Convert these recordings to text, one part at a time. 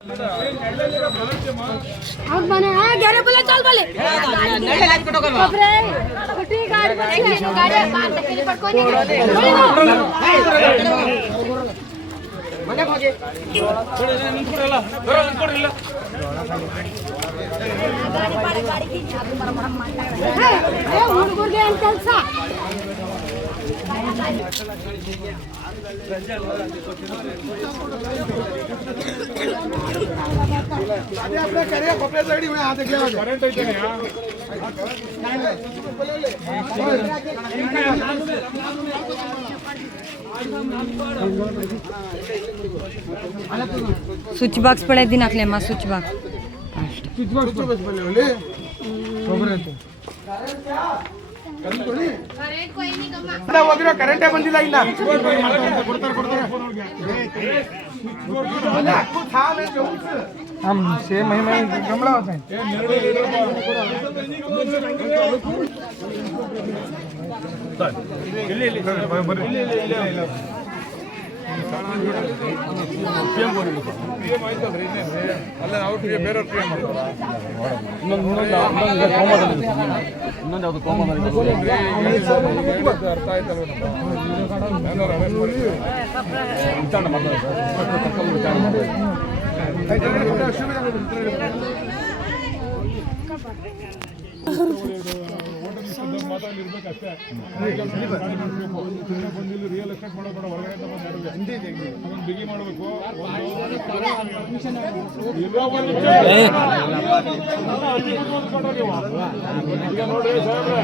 अब बने हां गेरे बोले चल बोले नडे लाज कटो करवा बाप रे छोटी गाड़ी गाड़ी बाहर तक के पड़को नहीं मने भागे थोड़े निंकोडला थोड़ा निंकोडला गाड़ी की आगे मरम मारता है ए हुडुगुर्गे ಅಂತ ಕೆಲಸ अपने करिए कपड़े रेडी हुए हाथ देख ले करंट है यहां ಸ್ವಿಚ್ ಬಾಕ್ಸ್ ಪಡೆ ದಿನ ಹಾಕ್ಲೆ ಅಮ್ಮ ಸ್ವಿಚ್ ಬಾಕ್ಸ್ बोले खबर है करेंट कोई नहीं कम्मा ಅಣ್ಣ ಹೋಗಿರೋ ಕರೆಂಟೇ ಬಂದಿಲ್ಲ ಇಲ್ಲ हम सेम महीने गमला होता है ಅಲ್ಲ ನಾವು ಬೇರೆ ಇನ್ನೊಂದು ಯಾವುದು ಅರ್ಥ ಆಯ್ತಲ್ಲ ಮಾತಾಡಿರ್ಬೇಕಷ್ಟೇ ಬಂದಿಲ್ಲ ರಿಯಲ್ ಎಸ್ಟೇಟ್ ಮಾಡೋ ಬೇಡ ಹೊರಗಡೆ ಅದನ್ನು ಬಿಗಿ ಮಾಡಬೇಕು ಈಗ ನೋಡ್ರಿ ಸಾಹೇಬ್ರೆ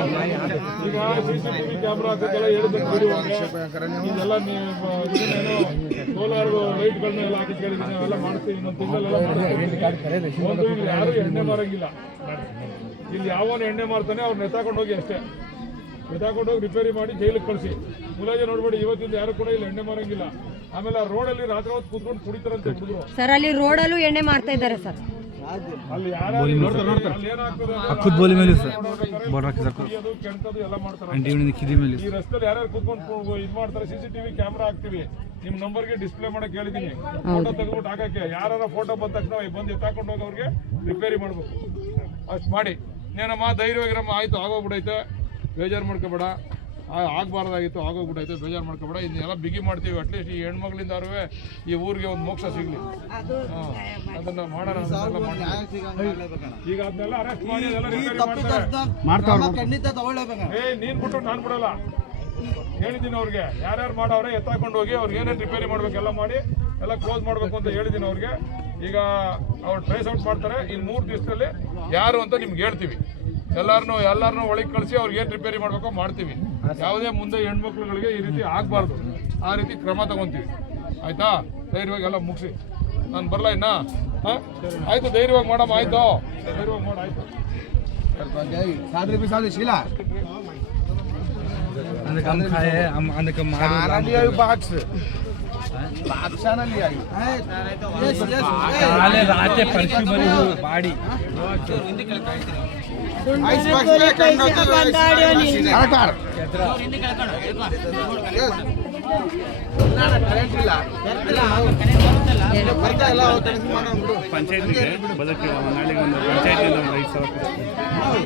ಈಗ CCTV ಕ್ಯಾಮ್ರಾ ಅದಕ್ಕೆಲ್ಲ ಇದೆಲ್ಲ ಸೋಲಾರ್ ಲೈಟ್ಗಳನ್ನ ಎಲ್ಲ ಹಾಕಿ ಕೇಳಿದ್ದೀನಿ ನಾವೆಲ್ಲ ಮಾಡ್ತೀವಿ ಇನ್ನೊಂದು ತಿಂಗಳೆಲ್ಲ ಮಾಡ್ತೀವಿ ಯಾರು ಎಣ್ಣೆ ಮಾರಂಗಿಲ್ಲ ಇಲ್ಲಿ ಯಾವನು ಎಣ್ಣೆ ಮಾರ್ತಾನೆ ಅವ್ರು ನೆತಾಕೊಂಡು ಹೋಗಿ ಅಷ್ಟೇ ನೆತಾಕೊಂಡು ಹೋಗಿ ರಿಪೇರಿ ಮಾಡಿ ಜೈಲಿಗೆ ಕಳಿಸಿ ಮುಲಾಜಿ ನೋಡ್ಬೇಡಿ ಇವತ್ತಿಂದ ಯಾರು ಕೂಡ ಇಲ್ಲಿ ಎಣ್ಣೆ ಮಾರಂಗಿಲ್ಲ ಆಮೇಲೆ ಆ ರೋಡಲ್ಲಿ ರಾತ್ರಿ ಹೊತ್ತು ಕೂತ್ಕೊಂಡು ಕುಡಿತಾರಂತೆ ಹುಡುಗರು ಸರ್ ಅಲ್ಲಿ ರೋಡಲ್ಲೂ ಎಣ್ಣೆ ಮಾರ್ತಾ ಇದ್ದಾರೆ ಸರ್ ಅಲ್ಲಿ ಯಾರು ಕೆಣಕೋದು ಎಲ್ಲ ಮಾಡ್ತಾರೆ ಈ ರಸ್ತೆಯಲ್ಲಿ ಯಾರ್ಯಾರು ಕೂತ್ಕೊಂಡು ಇದು ಮಾಡ್ತಾರೆ CCTV ಕ್ಯಾಮ್ರಾ ಹಾಕ್ತಿವಿ ನಿಮ್ ನಂಬರ್ಗೆ ಡಿಸ್ಪ್ಲೇ ಮಾಡಕ್ ಹೇಳಿದೀನಿ ಫೋಟೋ ತೆಗೆದ್ಬಿಟ್ಟು ಹಾಕಕ್ಕೆ ಯಾರ ಫೋಟೋ ಬಂದ ತಕ್ಷಣ ಬಂದು ಎತ್ತಾಕೊಂಡು ಹೋಗಿ ಅವ್ರಿಗೆ ರಿಪೇರಿ ಮಾಡ್ಬೇಕು ಅಷ್ಟು ಮಾಡಿ ಏನಮ್ಮ ಧೈರ್ಯವಾಗಿರಮ್ಮ ಆಯ್ತು ಆಗೋಗ್ಬಿಡೈತೆ ಬೇಜಾರು ಮಾಡ್ಕೋಬೇಡ ಆಗಬಾರ್ದಾಗಿತ್ತು ಆಗೋಗ್ಬಿಟ್ಟೈತೆ ಬೇಜಾರು ಮಾಡ್ಕೋಬೇಡ ಇದನ್ನೆಲ್ಲ ಬಿಗಿ ಮಾಡ್ತೀವಿ ಅಟ್ಲೀಸ್ಟ್ ಈ ಹೆಣ್ಮಗಳಿಂದಾರು ಈ ಊರಿಗೆ ಒಂದು ಮೋಕ್ಷ ಸಿಗಲಿ ಅದನ್ನ ಮಾಡೋಣ ಈಗ ಅದನ್ನೆಲ್ಲ ಅರೆಸ್ಟ್ ಮಾಡಿ ಅದೆಲ್ಲ ರಿಪೇರಿ ಮಾಡ್ತಾರೆ ನೀನ್ ಬಿಟ್ಟು ನಾನು ಬಿಡಲ್ಲ ಹೇಳಿದ್ದೀನಿ ಅವ್ರಿಗೆ ಯಾರ್ಯಾರು ಮಾಡವ್ರೆ ಎತ್ತಾಕೊಂಡು ಹೋಗಿ ಅವ್ರಿಗೆ ಏನೇನು ರಿಪೇರಿ ಮಾಡ್ಬೇಕೆಲ್ಲ ಮಾಡಿ ಎಲ್ಲ ಕ್ಲೋಸ್ ಮಾಡಬೇಕು ಅಂತ ಹೇಳಿದ್ದೀನಿ ಅವ್ರಿಗೆ ಈಗ ಅವ್ರು ಟ್ರೇಸ್ ಔಟ್ ಮಾಡ್ತಾರೆ ಇನ್ನು 3 ದಿವಸದಲ್ಲಿ ಯಾರು ಅಂತ ನಿಮ್ಗೆ ಹೇಳ್ತೀವಿ ಎಲ್ಲಾರನ್ನೂ ಒಳಗೆ ಕಳಿಸಿ ಅವ್ರಿಗೆ ಏನು ರಿಪೇರಿ ಮಾಡಬೇಕೋ ಮಾಡ್ತೀವಿ ಯಾವುದೇ ಮುಂದೆ ಹೆಣ್ಮಕ್ಳುಗಳಿಗೆ ಈ ರೀತಿ ಆಗಬಾರ್ದು ಆ ರೀತಿ ಕ್ರಮ ತಗೊಂತೀವಿ ಆಯ್ತಾ ಧೈರ್ಯವಾಗಿ ಎಲ್ಲ ಮುಗಿಸಿ ನಾನು ಬರಲ್ಲ ಇನ್ನ ಆಯ್ತು ಧೈರ್ಯವಾಗಿ ಮಾಡಮ್ಮ ಆಯ್ತು ಧೈರ್ಯವಾಗಿ ಮಾಡ ಆಯ್ತು ಬಾಡಿ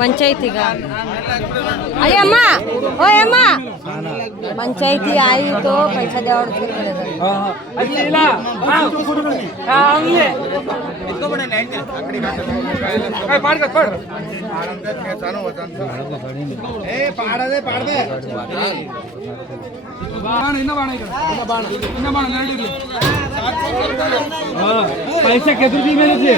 ಪಂಚಾಯತಿಗ ಅಯ್ಯಮ್ಮ ಓಯಮ್ಮ ಪಂಚಾಯತಿ ಆಯಿತು ಪೈಸಾ ದೇವಡು पैसे कितने दी मेरे से